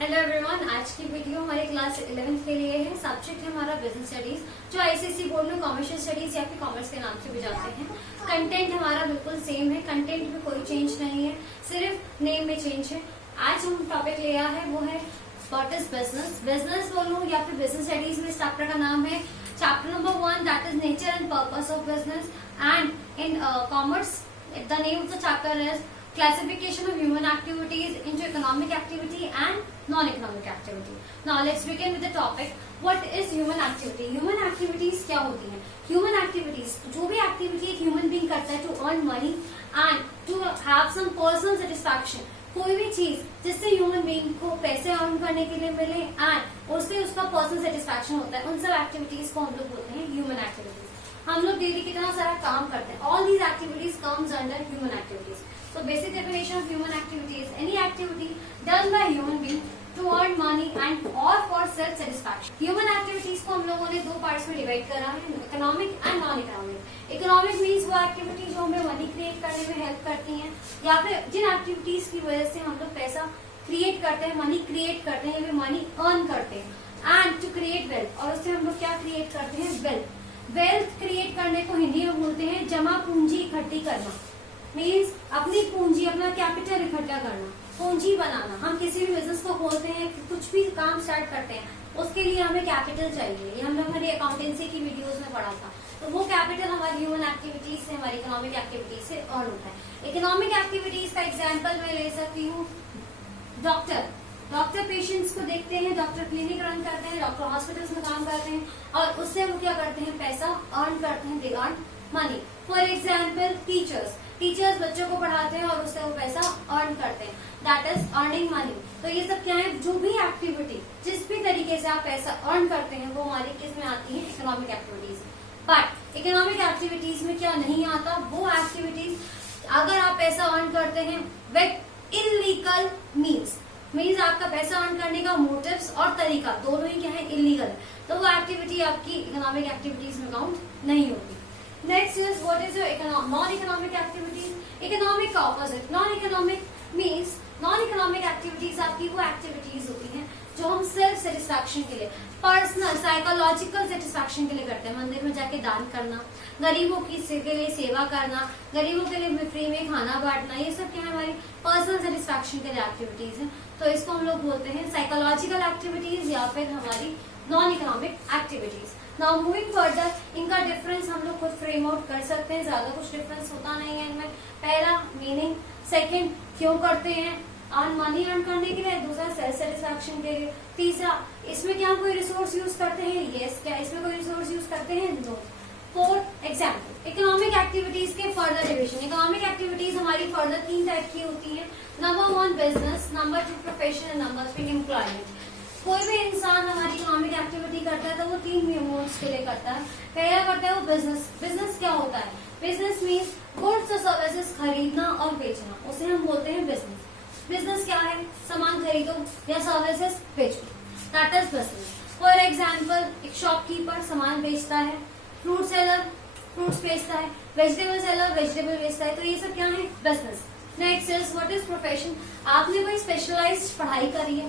Hello everyone, आज की video हमारे क्लास 11th के लिए है। सब्जेक्ट है हमारा बिजनेस स्टडीज, जो आईसीएसई बोर्ड में कॉमर्शियल स्टडीज या फिर कॉमर्स के नाम से भी जाते हैं। कंटेंट हमारा बिल्कुल सेम है, कंटेंट में कोई चेंज नहीं है, सिर्फ नेम में चेंज है। आज हम टॉपिक लिया है वो है व्हाट इज बिजनेस। बिजनेस बोलूं या फिर बिजनेस स्टडीज में इस चैप्टर का नाम है chapter number 1, that is nature and purpose of business. And in commerce the name of the chapter is classification of human activities into economic activity and non-economic activity. Now let's begin with the topic. What is human activity? Human activities क्या होती हैं? Human activities जो भी activity एक human being करता है to earn money and to have some personal satisfaction. कोई भी चीज जिससे ह्यूमन बीइंग को पैसे अर्न करने के लिए मिले एंड उससे उसका पर्सनल सेटिस्फैक्शन होता है, उन सब एक्टिविटीज को हम लोग बोलते हैं ह्यूमन एक्टिविटीज। हम लोग डेली कितना सारा काम करते हैं, all these activities comes under human activities. So basic definition of human activity is any activity done by human being to earn money and or for self satisfaction. Human activities को हम लोगों ने दो पार्ट्स में divide करा है, economic and non economic. Economic means वो activity जो हमें मनी क्रिएट करने में हेल्प करती हैं, या फिर जिन एक्टिविटीज की वजह से हम लोग पैसा क्रिएट करते हैं, मनी क्रिएट करते हैं या फिर मनी अर्न करते हैं। एंड टू क्रिएट वेल्थ, और उससे हम लोग क्या क्रिएट करते हैं, वेल्थ। वेल्थ क्रिएट करने को हिंदी में बोलते हैं जमा पूंजी इकट्ठी करना। मीन्स अपनी पूंजी, अपना कैपिटल इकट्ठा करना, पूंजी बनाना। हम किसी भी बिजनेस को खोलते हैं, कुछ भी काम स्टार्ट करते हैं, उसके लिए हमें कैपिटल चाहिए। ये हम लोग हमारी अकाउंटेंसी की वीडियोस में पढ़ा था। तो वो कैपिटल हमारी ह्यूमन एक्टिविटीज से, हमारी इकोनॉमिक एक्टिविटीज से अर्न होता है। इकोनॉमिक एक्टिविटीज का एग्जाम्पल मैं ले सकती हूँ डॉक्टर पेशेंट्स को देखते हैं, डॉक्टर क्लिनिक रन करते हैं, डॉक्टर हॉस्पिटल्स में काम करते हैं और उससे वो क्या करते हैं, पैसा अर्न करते हैं, they earn money. For example teachers बच्चों को पढ़ाते हैं और उससे वो पैसा अर्न करते हैं, दैट इज अर्निंग मनी। तो ये सब क्या है, जो भी एक्टिविटी जिस भी तरीके से आप पैसा अर्न करते हैं वो हमारी किस में आती है, economic activities. But economic activities में क्या नहीं आता, वो एक्टिविटीज अगर आप पैसा अर्न करते हैं विद इलीगल मीन्स आपका पैसा अर्न करने का मोटिव्स और तरीका दोनों ही क्या है, इलीगल, तो वो एक्टिविटी आपकी इकोनॉमिक एक्टिविटीज में काउंट नहीं होती। Next is what is your non-economic activities? Economic का opposite, non-economic means non-economic activities आपकी वो activities होती हैं जो हम सेल्फ सेटिस्फैक्शन के लिए, पर्सनल साइकोलॉजिकल सेटिस्फैक्शन के लिए करते हैं। मंदिर में जाके दान करना, गरीबों की के लिए सेवा करना, गरीबों के लिए फ्री में खाना बांटना, ये सब क्या है, हमारी पर्सनल सेटिस्फैक्शन के लिए एक्टिविटीज है। तो इसको हम लोग बोलते हैं साइकोलॉजिकल एक्टिविटीज या फिर हमारी non economic activities. Now moving further, इनका डिफरेंस हम लोग खुद फ्रेम आउट कर सकते हैं, ज्यादा कुछ डिफरेंस होता नहीं है इनमें। पहला मीनिंग, सेकंड क्यों करते हैं, अर्न मनी अर्न करने के लिए, दूसरा सेल्फ सेटिस्फैक्शन के लिए, तीसरा इसमें क्या कोई रिसोर्स यूज करते हैं, यस, क्या इसमें कोई रिसोर्स यूज करते हैं, no. Fourth example, economic activities के फर्दर डिविजन। इकोनॉमिक एक्टिविटीज हमारी फर्दर 3 टाइप की होती है। Number 1 business, number 2 profession and number 3 employment. कोई भी इंसान हमारी इकोनॉमिक एक्टिविटी करता है तो वो 3 मोड्स के लिए करता है। पहला करता है वो बिजनेस। बिजनेस क्या होता है, बिजनेस मीन्स गुड्स और सर्विसेज खरीदना और बेचना, उसे हम बोलते हैं बिजनेस। बिजनेस क्या है, सामान खरीदो या सर्विसेज बेचो, that is business. For example, एक शॉपकीपर सामान बेचता है, फ्रूट सेलर फ्रूट्स बेचता है, वेजिटेबल सेलर वेजिटेबल बेचता है, तो ये सब क्या है, business. Next is what is profession. आपने कोई स्पेशलाइज्ड पढ़ाई करी है,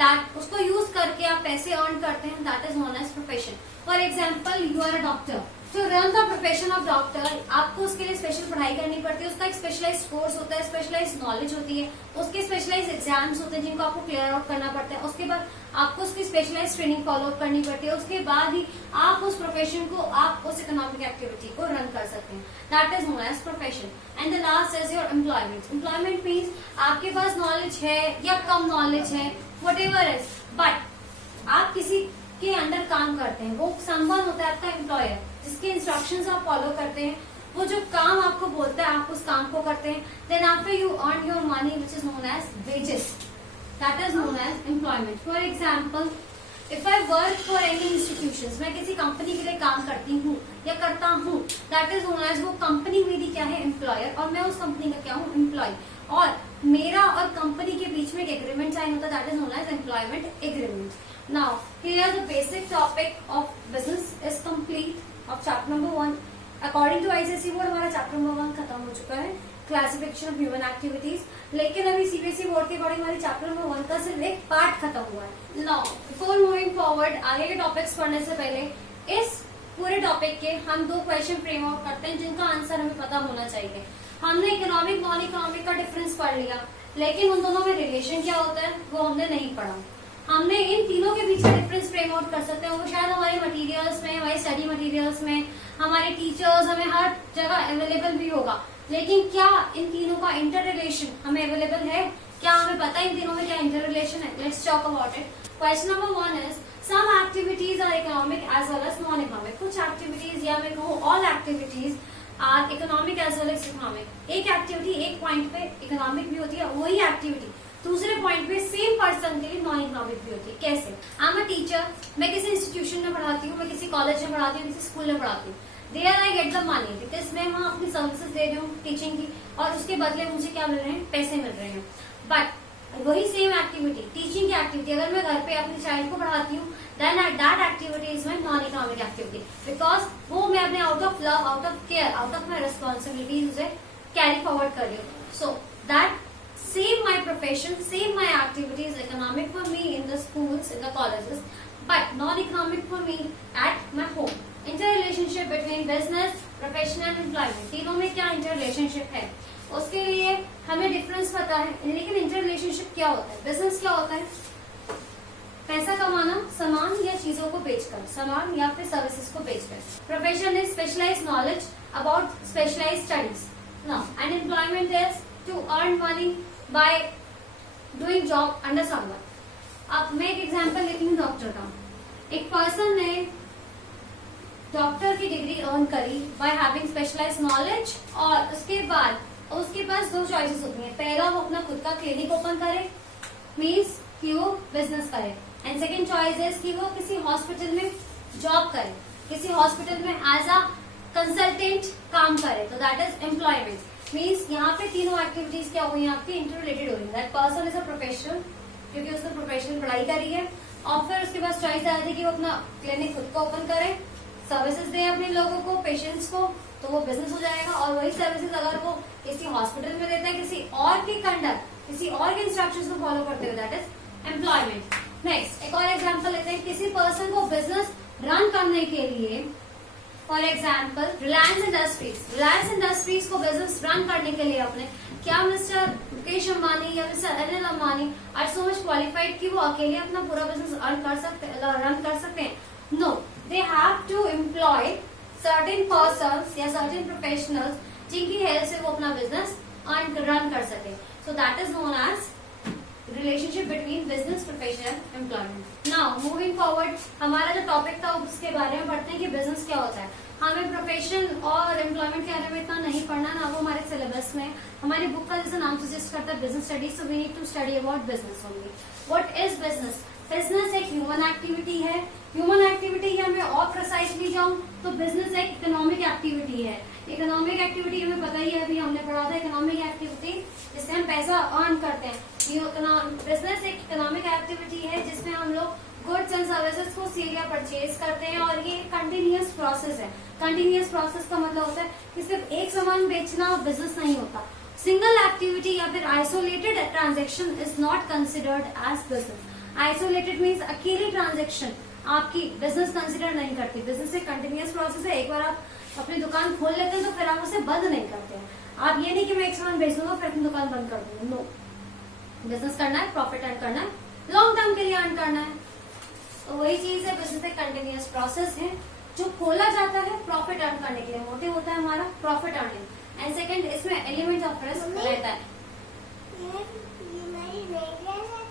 दैट उसको यूज करके आप पैसे अर्न करते हैं, that is known as profession. For example, you are a doctor, to run the profession of doctor आपको उसके लिए स्पेशल पढ़ाई करनी पड़ती है, उसका एक स्पेशलाइज कोर्स होता है, स्पेशलाइज नॉलेज होती है, उसके स्पेशलाइज एग्जाम्स होते हैं जिनको आपको क्लियर आउट करना पड़ता है, उसके बाद आपको उसकी स्पेशलाइज ट्रेनिंग फॉलो अप करनी पड़ती है, उसके बाद ही आप उस प्रोफेशन को, आप उस इकोनॉमिक एक्टिविटी को रन कर सकते हैं, that is known as profession. And the last is your employment. Employment means आपके पास नॉलेज है या कम नॉलेज है, whatever is, बट आप किसी के अंडर काम करते हैं, वो समवन होता है आपका एम्प्लॉयर, जिसके इंस्ट्रक्शंस आप फॉलो करते हैं, वो जो काम आपको बोलता है आप उस काम को करते हैं, then after you earn your money which is known as wages, that is known as employment. For example, if I work for any institution, मैं किसी कंपनी के लिए काम करती हूँ या करता हूँ, दैट इज नोन एज, वो कंपनी मेरी क्या है, एम्प्लॉयर, और मैं उस कंपनी का क्या हूँ, एम्प्लॉय, और मेरा और कंपनी के बीच में एक एग्रीमेंट साइन होता है, that is known as employment agreement. Now here the basic topic of business is complete of chapter number 1। According to ICSE board हमारा चैप्टर नंबर 1 खत्म हो चुका है। क्लासिफिकेशन ऑफ ह्यूमन एक्टिविटीज, लेकिन अभी सीबीएसई बोर्ड के अकॉर्डिंग हमारे chapter number 1 का सिर्फ एक पार्ट खत्म हुआ है। नाउ बिफोर मूविंग फॉरवर्ड, आगे के टॉपिक्स पढ़ने से पहले इस पूरे टॉपिक के हम 2 क्वेश्चन फ्रेम आउट करते हैं जिनका आंसर हमें पता होना चाहिए। हमने इकोनॉमिक नॉन इकोनॉमिक का डिफरेंस पढ़ लिया, लेकिन उन दोनों में रिलेशन क्या होता है वो हमने नहीं पढ़ा। हमने इन तीनों के बीच का डिफरेंस फ्रेम आउट कर सकते हैं, वो शायद हमारे मटेरियल्स में, हमारे स्टडी मटेरियल्स में, हमारे टीचर्स, हमें हर जगह अवेलेबल भी होगा, लेकिन क्या इन तीनों का इंटर रिलेशन हमें अवेलेबल है? क्या हमें पता है इन तीनों में क्या इंटर रिलेशन है? Let's talk about it. Question number 1 is some activities are economic as well as non economic. कुछ एक्टिविटीज या मैं कहूँ all activities are economic as well as economic. एक एक्टिविटी एक पॉइंट पे इकोनॉमिक भी होती है, वही एक्टिविटी दूसरे पॉइंट पे सेम पर्सन के लिए नॉन इकोनॉमिक भी होती है। कैसे? आई एम अ टीचर, मैं किसी इंस्टीट्यूशन में पढ़ाती हूँ, मैं किसी कॉलेज में पढ़ाती हूँ, किसी स्कूल में पढ़ाती हूँ। There I get the money because मैं वहाँ अपनी सर्विसेज दे रही हूँ टीचिंग की, और उसके बदले मुझे क्या मिल रहे हैं? पैसे मिल रहे हैं। बट वही सेम एक्टिविटी, टीचिंग की एक्टिविटी, अगर मैं घर पे अपने चाइल्ड को पढ़ाती हूँ, then that activity is my non economic activity, because वो मैं अपने out of love, out of care, out of my responsibilities उसे कैरी फॉरवर्ड कर रही हूँ। So that same my profession, same my activities, economic for me in the schools, in the colleges, but non-economic for me at my home. Interrelationship between business, profession and employment. तीनों में क्या interrelationship है? उसके लिए हमें difference पता है, लेकिन interrelationship क्या होता है? business क्या होता है? पैसा कमाना सामान या चीजों को बेचकर, सामान या फिर सर्विसेज को बेचकर। Profession is specialised knowledge about specialised studies. Now and employment is to earn money by doing job under someone. अब मैं एक एग्जांपल लेती हूँ डॉक्टर का। एक पर्सन ने डॉक्टर की डिग्री अर्न करी by having specialized knowledge, और उसके बाद उसके पास 2 चॉइसेस होती हैं। पहला, वो अपना खुद का क्लिनिक ओपन करे, मीन्स कि वो बिजनेस करे, एंड सेकेंड चॉइस इज कि वो किसी हॉस्पिटल में जॉब करे, किसी हॉस्पिटल में एज अ कंसल्टेंट काम करे, तो दैट इज एम्प्लॉयमेंट। मीन्स यहाँ पे तीनों एक्टिविटीज क्या हुई आपकी? इंटर रिलेटेड हो रही है। That person is a professional, क्योंकि उसने प्रोफेशनल पढ़ाई करी है, और फिर उसके पास चॉइस आ थी कि वो अपना क्लिनिक खुद को ओपन करे, सर्विसेज दे अपने लोगों को, पेशेंट्स को, तो वो बिजनेस हो जाएगा। और वही सर्विसेज अगर वो किसी हॉस्पिटल में देता है, किसी और की कंडक्ट, किसी और के इंस्ट्रक्शंस को फॉलो करते हुए, दैट इज एम्प्लॉयमेंट। नेक्स्ट एक और एग्जाम्पल लेते हैं। किसी पर्सन को बिजनेस रन करने के लिए, फॉर एग्जाम्पल रिलायंस इंडस्ट्रीज को बिजनेस रन करने के लिए अपने, क्या मिस्टर मुकेश अंबानी या mister Anil Ambani are so much qualified कि वो अकेले अपना पूरा बिजनेस रन कर सकते हैं? No, they have to employ certain persons या सर्टेन प्रोफेशनल्स जिनकी हेल्प से वो अपना बिजनेस रन कर सके। So that is known as relationship between business, profession and employment. Now moving forward, हमारा जो टॉपिक था उसके बारे में पढ़ते हैं कि बिजनेस क्या होता है। हमें प्रोफेशन और एम्प्लॉयमेंट के बारे में इतना नहीं पढ़ना, ना वो हमारे सिलेबस में। हमारी बुक का जैसे नाम सजेस्ट करता है business studies, so we need to study about business only. What is business? Business एक ह्यूमन एक्टिविटी है। ह्यूमन एक्टिविटी है, मैं और प्रिसाइसली जाऊं तो बिजनेस एक इकोनॉमिक एक्टिविटी है। इकोनॉमिक एक्टिविटी हमें पता ही है, अभी हमने पढ़ा था इकोनॉमिक एक्टिविटी जिससे हम पैसा अर्न करते हैं। बिजनेस एक इकोनॉमिक एक्टिविटी है जिसमें हम लोग गुड्स एंड सर्विसेज को सेल या परचेज करते हैं, और ये कंटिन्यूअस प्रोसेस है। कंटिन्यूअस प्रोसेस का मतलब होता है कि सिर्फ एक सामान बेचना बिजनेस नहीं होता। सिंगल एक्टिविटी या फिर isolated transaction is not considered as business. Isolated means अकेली ट्रांजेक्शन आपकी बिजनेस कंसिडर नहीं करती। बिजनेस एक कंटिन्यूअस प्रोसेस है। एक बार आप अपनी दुकान खोल लेते हैं तो फिर आप उसे बंद नहीं करते हैं। आप ये नहीं कि मैं एक सामान बेच दूंगा फिर अपनी दुकान बंद कर दूंगा, नो। बिजनेस करना है, प्रॉफिट अर्न करना है, लॉन्ग टर्म के लिए अर्न करना है, तो वही चीज है। बिजनेस एक कंटिन्यूअस प्रोसेस है जो खोला जाता है प्रॉफिट अर्न करने के लिए। मोटिव होता है हमारा प्रॉफिट अर्निंग, एंड सेकंड इसमें एलिमेंट ऑफ रिस्क रहता है।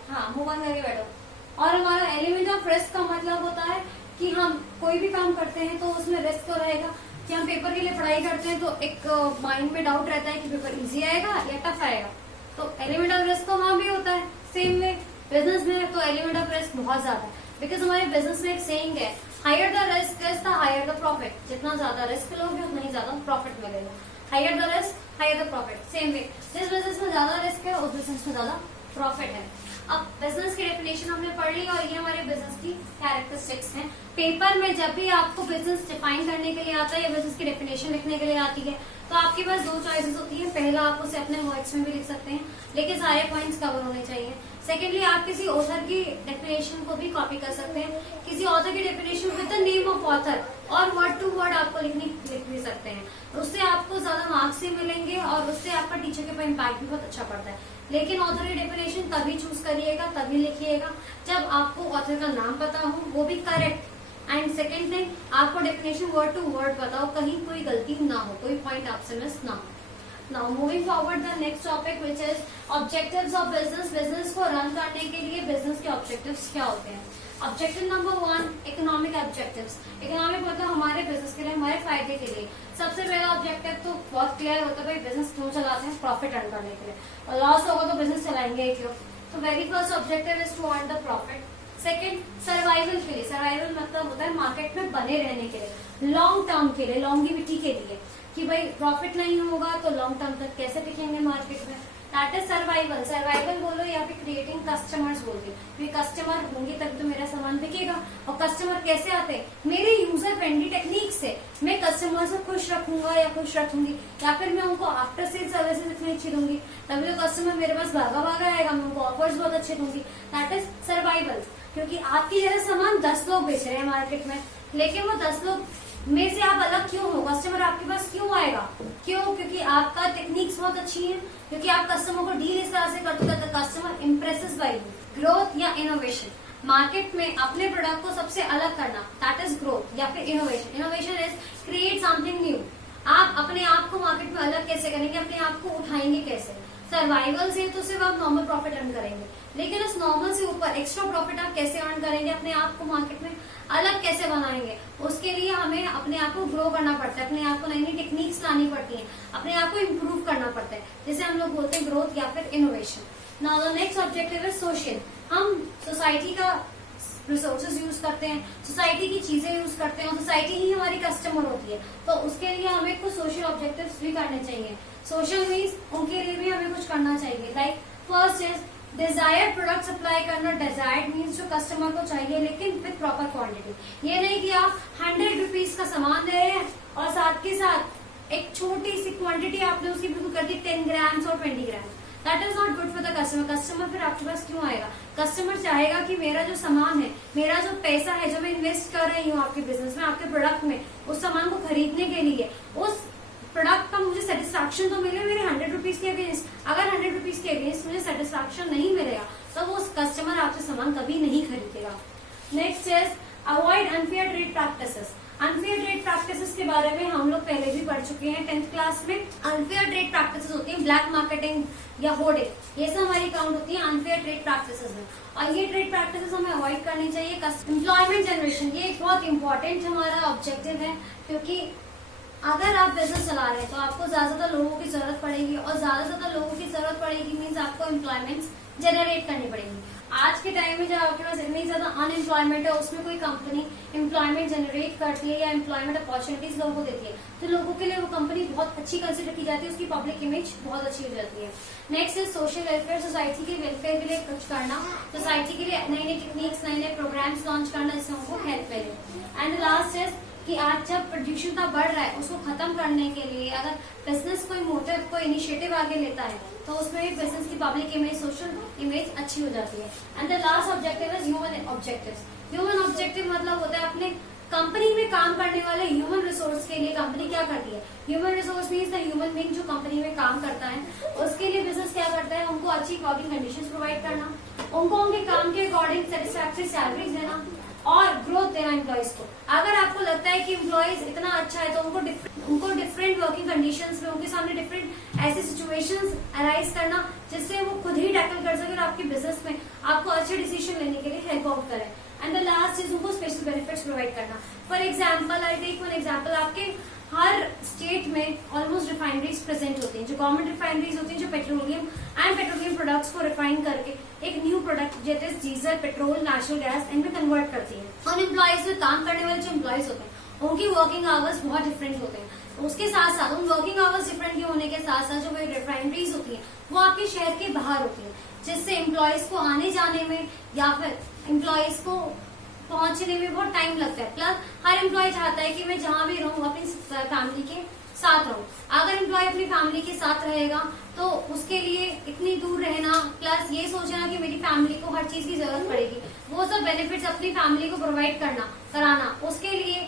हाँ, मूव ऑन करके बैठो। और हमारा एलिमेंट ऑफ रिस्क का मतलब होता है कि हम कोई भी काम करते हैं तो उसमें रिस्क तो रहेगा। कि हम पेपर के लिए पढ़ाई करते हैं तो एक माइंड में डाउट रहता है कि पेपर इजी आएगा या टफ आएगा, तो एलिमेंट ऑफ रिस्क तो वहां भी होता है। सेम वे बिजनेस में तो एलिमेंट ऑफ रिस्क बहुत ज्यादा है, बिकॉज हमारे बिजनेस में एक सेइंग है, higher the risk is the higher the profit. जितना ज्यादा रिस्क लोगे उतना ही ज्यादा प्रॉफिट मिलेगा। Higher the risk higher the profit. Same way जिस बिजनेस में ज्यादा रिस्क है उस बिजनेस में ज्यादा प्रॉफिट है। अब बिजनेस की डेफिनेशन हमने पढ़ ली और ये हमारे बिजनेस की कैरेक्टरिस्टिक्स हैं। पेपर में जब भी आपको बिजनेस डिफाइन करने के लिए आता है या बिजनेस की डेफिनेशन लिखने के लिए आती है तो आपके पास दो चॉइसेस होती है। पहला, आप उसे अपने वर्ड्स में भी लिख सकते हैं लेकिन सारे पॉइंट्स कवर होने चाहिए। सेकेंडली, आप किसी ऑथर की डेफिनेशन को भी कॉपी कर सकते हैं, किसी ऑथर की definition with the name of author और वर्ड टू वर्ड आपको लिख भी सकते हैं। उससे आपको ज्यादा मार्क्स भी मिलेंगे और उससे आपका टीचर के ऊपर इम्पैक्ट भी बहुत अच्छा पड़ता है। लेकिन ऑथर की डेफिनेशन तभी चूज करिएगा, तभी लिखिएगा जब आपको ऑथर का नाम पता हो, वो भी करेक्ट। एंड सेकेंड थिंग, आपको डेफिनेशन वर्ड टू वर्ड बताओ, कहीं कोई गलती ना हो, कोई पॉइंट आपसे मिस ना हो। Now moving forward the next topic which is objectives of business. Business को रन करने के लिए बिजनेस के ऑब्जेक्टिव्स क्या होते हैं? Objective number 1, economic objectives. Economic मतलब हमारे बिजनेस के लिए, हमारे फायदे के लिए। सबसे पहला ऑब्जेक्टिव तो बहुत क्लियर होता है, भाई बिजनेस क्यों चलाते हैं? प्रॉफिट अर्न करने के लिए, और लॉस होगा तो बिजनेस चलाएंगे ही क्यों? तो very first objective is to earn the profit. Second, survival के लिए। सर्वाइवल मतलब होता है मार्केट में बने रहने के लिए, लॉन्ग टर्म के लिए, लॉन्गिविटी के लिए, कि भाई प्रॉफिट नहीं होगा तो लॉन्ग टर्म तक कैसे टिकेंगे मार्केट में। That is survival. सर्वाइवल बोलो या फिर क्रिएटिंग कस्टमर्स बोलते हैं, कस्टमर होंगे तभी तो मेरा सामान बिकेगा। और कस्टमर कैसे आते हैं? मेरे यूजर फ्रेंडली टेक्निक से। मैं कस्टमर को खुश रखूंगा या खुश रखूंगी, या फिर मैं उनको आफ्टर सेल सर्विसेज इतनी अच्छी दूंगी तभी तो कस्टमर मेरे पास भागा भागा आएगा। मैं उनको ऑफर्स बहुत अच्छे दूंगी। That is survival. क्योंकि आपकी जगह सामान 10 लोग बेच रहे हैं मार्केट में, लेकिन वो 10 लोग में से आप अलग क्यों हो? कस्टमर आपके पास क्यों आएगा? क्यों? क्योंकि आपका टेक्निक्स बहुत अच्छी है, क्योंकि आप कस्टमर को डील इस तरह से करते हो customer impresses by you. Growth या इनोवेशन। मार्केट में अपने प्रोडक्ट को सबसे अलग करना, दैट इज ग्रोथ या फिर innovation. Innovation is create something new. आप अपने आप को मार्केट में अलग कैसे करेंगे? अपने आप को उठाएंगे कैसे? सर्वाइवल से तो सिर्फ आप नॉर्मल प्रॉफिट अर्न करेंगे, लेकिन उस नॉर्मल से ऊपर एक्स्ट्रा प्रॉफिट आप कैसे अर्न करेंगे? अपने आप को मार्केट में अलग कैसे बनाएंगे? उसके लिए हमें अपने आप को ग्रो करना पड़ता है, अपने आप को नई नई टेक्निक्स लानी पड़ती है, अपने आप को इम्प्रूव करना पड़ता है, जिसे हम लोग बोलते हैं ग्रोथ या फिर innovation. Now the next objective is social. हम सोसाइटी का रिसोर्सेज यूज करते हैं, सोसाइटी की चीजें यूज करते हैं और सोसाइटी ही हमारी कस्टमर होती है, तो उसके लिए हमें कुछ सोशल ऑब्जेक्टिव्स भी करने चाहिए। सोशल मीन्स उनके लिए भी हमें कुछ करना चाहिए। Like first is desired product supply करना। डिजायर्ड मीन्स जो कस्टमर को चाहिए लेकिन विद प्रॉपर क्वांटिटी। ये नहीं कि आप 100 रुपीज का सामान दे रहे हैं और साथ के साथ एक छोटी सी क्वांटिटी आपने उसकी बिल्कुल कर दी 10 ग्राम्स और 20 gram. That is not good for the customer. Customer फिर आपके पास क्यों आएगा? कस्टमर चाहेगा कि मेरा जो सामान है, मेरा जो पैसा है, जो मैं इन्वेस्ट कर रही हूँ आपके बिजनेस में, आपके प्रोडक्ट में, उस सामान को खरीदने के लिए, उस प्रोडक्ट का मुझे सेटिस्फैक्शन तो मिले मेरे 100 रुपीज के अगेंस्ट। अगर 100 रुपीज के अगेंस्ट मुझे सेटिस्फैक्शन नहीं मिलेगा तो वो कस्टमर आपसे सामान कभी नहीं खरीदेगा। Next is avoid unfair trade practices. Unfair trade practices के बारे में हम लोग पहले भी पढ़ चुके हैं 10th क्लास में। अनफेयर ट्रेड प्रैक्टिसेस होती है ब्लैक मार्केटिंग या होर्डिंग, ये सब हमारी काउंट होती है अनफेयर ट्रेड प्रैक्टिसेस में, और ये ट्रेड प्रैक्टिसेस हमें अवॉइड करनी चाहिए। एम्प्लॉयमेंट जनरेशन, ये एक बहुत इंपॉर्टेंट हमारा ऑब्जेक्टिव है, क्योंकि अगर आप बिजनेस चला रहे हैं तो आपको ज्यादा से ज्यादा लोगों की जरूरत पड़ेगी, और ज्यादा से ज्यादा लोगों की जरूरत पड़ेगी मीन्स आपको एम्प्लॉयमेंट जनरेट करनी पड़ेगी। आज के टाइम में जब आपके पास इतनी ज्यादा अनएम्प्लॉयमेंट है, उसमें कोई कंपनी एम्प्लॉयमेंट जनरेट करती है या एम्प्लॉयमेंट अपॉर्चुनिटीज लोगों को देती है, तो लोगों के लिए वो कंपनी बहुत अच्छी कंसिडर की जाती है, उसकी पब्लिक इमेज बहुत अच्छी हो जाती है। Next is social welfare. Society के वेलफेयर के लिए कुछ करना, सोसाइटी के लिए नई नई टेक्निक्स, नए नए प्रोग्राम्स लॉन्च करना जिससे उनको हेल्प मिले। एंड लास्ट इज कि आज जब प्रदूषण बढ़ रहा है उसको खत्म करने के लिए अगर बिजनेस कोई मोटिव, कोई इनिशिएटिव आगे लेता है तो उसमें भी बिजनेस की पब्लिक इमेज, सोशल इमेज अच्छी हो जाती है। And the last objective is human objectives. Human objective मतलब होता है अपने कंपनी में काम करने वाले ह्यूमन रिसोर्स के लिए कंपनी क्या करती है। Human resource means the human being जो कंपनी में काम करता है, उसके लिए बिजनेस क्या करता है, उनको अच्छी वर्किंग कंडीशंस प्रोवाइड करना, उनको उनके काम के अकॉर्डिंग सेटिस्फैक्टरी सैलरीज देना और ग्रोथ देना एम्प्लॉयज को। अगर आपको लगता है कि एम्प्लॉयज इतना अच्छा है तो उनको डिफरेंट वर्किंग कंडीशंस में, उनके सामने डिफरेंट ऐसी सिचुएशंस अराइज करना जिससे वो खुद ही टैकल कर सके और आपके बिजनेस में आपको अच्छे डिसीजन लेने के लिए हेल्प आउट करें। एंड द लास्ट चीज, उनको स्पेशल बेनिफिट्स प्रोवाइड करना। For example, I take one example, आपके हर स्टेट में ऑलमोस्ट रिफाइनरीज प्रेजेंट होती हैं, जो गवर्नमेंट रिफाइनरीज होती हैं, जो पेट्रोलियम एंड पेट्रोलियम प्रोडक्ट्स को रिफाइन करके एक न्यू प्रोडक्ट जैसे डीजल, पेट्रोल, नेचुरल गैस इनमें कन्वर्ट करती है। और एम्प्लॉयज में काम करने वाले जो एम्प्लॉयज होते हैं उनकी वर्किंग आवर्स बहुत डिफरेंट होते हैं। उसके साथ साथ उन वर्किंग आवर्स डिफरेंट होने के साथ साथ जो रिफाइनरीज होती है वो आपके शहर के बाहर होती है, जिससे एम्प्लॉयज को आने जाने में या फिर एम्प्लॉयज को पहुंचने में बहुत टाइम लगता है। प्लस हर एम्प्लॉय चाहता है कि मैं जहां भी रहूं अपनी फैमिली के साथ रहूं। अगर एम्प्लॉय अपनी फैमिली के साथ रहेगा तो उसके लिए इतनी दूर रहना, प्लस ये सोचना कि मेरी फैमिली को हर चीज की जरूरत पड़ेगी, वो सब बेनिफिट्स अपनी फैमिली को प्रोवाइड कराना, उसके लिए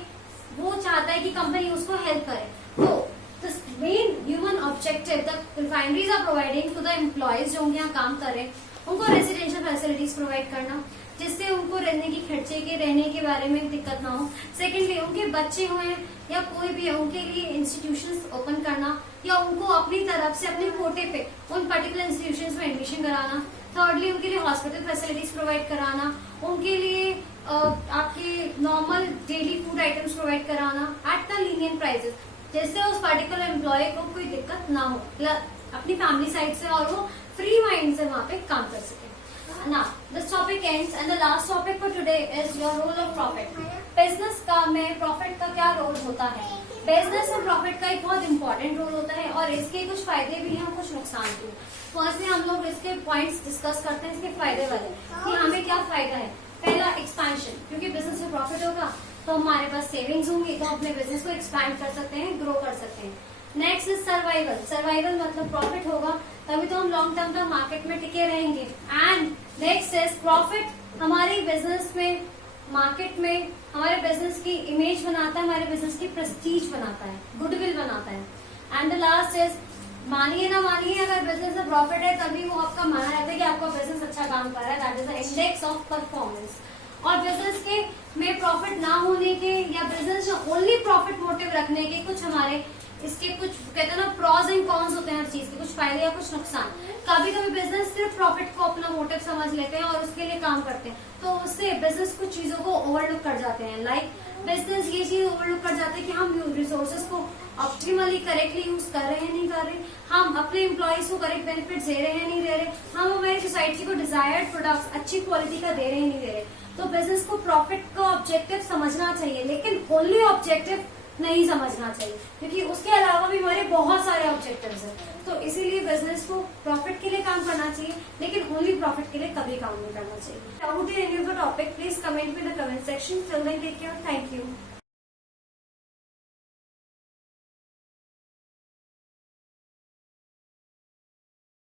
वो चाहता है कि कंपनी उसको हेल्प करे। तो the main human objective the refineries are providing to the employees जो उनके यहाँ काम कर रहे हैं, उनको रेसिडेंशियल फैसिलिटीज प्रोवाइड करना, जिससे उनको रहने की खर्चे के रहने के बारे में दिक्कत ना हो। सेकेंडली, उनके बच्चे हुए या कोई भी है उनके लिए इंस्टीट्यूशंस ओपन करना या उनको अपनी तरफ से अपने कोटे पे उन पर्टिकुलर इंस्टीट्यूशंस में एडमिशन कराना। थर्डली, उनके लिए हॉस्पिटल फैसिलिटीज प्रोवाइड कराना, उनके लिए आपके normal daily food items provide कराना एट द लीनियंट प्राइसेस, जिससे उस पर्टिकुलर एम्प्लॉय को कोई दिक्कत ना हो अपनी फैमिली साइड से, और वो फ्री माइंड से वहाँ पे काम कर सके। Now, this topic ends and the last topic for today is your role of profit. Business का में प्रॉफिट का क्या रोल होता है? बिजनेस में प्रॉफिट का एक बहुत इंपॉर्टेंट रोल होता है और इसके कुछ फायदे भी हैं और कुछ नुकसान भी। फर्स्टली हम लोग इसके पॉइंट्स डिस्कस करते हैं, इसके फायदे वाले कि हमें क्या फायदा है। पहला, एक्सपेंशन, क्योंकि बिजनेस में प्रॉफिट होगा तो हमारे पास सेविंग्स होंगी, तो अपने बिजनेस को एक्सपैंड कर सकते हैं, ग्रो कर सकते हैं। Next is survival. सर्वाइवल मतलब प्रॉफिट होगा तभी तो हम लॉन्ग टर्म तक मार्केट में टिके रहेंगे। एंड नेक्स्ट इज प्रॉफिट हमारी बिजनेस में, मार्केट में हमारे बिजनेस की इमेज बनाता है, हमारे बिजनेस की प्रेस्टीज बनाता है, गुडविल बनाता है। एंड द लास्ट इज, मानिए ना मानिए, अगर बिजनेस में प्रॉफिट है तभी वो आपका माना जाता है कि आपका बिजनेस अच्छा काम कर रहा है, that is the index of performance. और बिजनेस के में प्रॉफिट ना होने के या बिजनेस में ओनली प्रॉफिट मोटिव रखने के कुछ हमारे इसके कुछ कहते हैं ना प्रॉज एंड कॉन्स होते हैं हर चीज के, कुछ फायदे या कुछ नुकसान। कभी कभी बिजनेस सिर्फ प्रॉफिट को अपना मोटिव समझ लेते हैं और उसके लिए काम करते हैं, तो उससे बिजनेस कुछ चीजों को ओवरलुक कर जाते हैं। लाइक बिजनेस ये चीज ओवरलुक कर जाते हैं कि हम रिसोर्सेज को ऑप्टिमली करेक्टली यूज कर रहे हैं नहीं कर रहे, हम अपने एम्प्लॉयज को करेक्ट बेनिफिट दे रहे हैं नहीं दे रहे, हम हमारी सोसाइटी को डिजायर्ड प्रोडक्ट्स अच्छी क्वालिटी का दे रहे हैं नहीं दे रहे। तो बिजनेस को प्रॉफिट का ऑब्जेक्टिव समझना चाहिए, लेकिन ओनली ऑब्जेक्टिव नहीं समझना चाहिए, क्योंकि उसके अलावा भी हमारे बहुत सारे ऑब्जेक्टिव्स हैं। तो इसीलिए बिजनेस को प्रॉफिट के लिए काम करना चाहिए, लेकिन ओनली प्रॉफिट के लिए कभी काम नहीं करना चाहिए। Doubt in any of the topic, please comment में the comment section. Till then take care, thank you.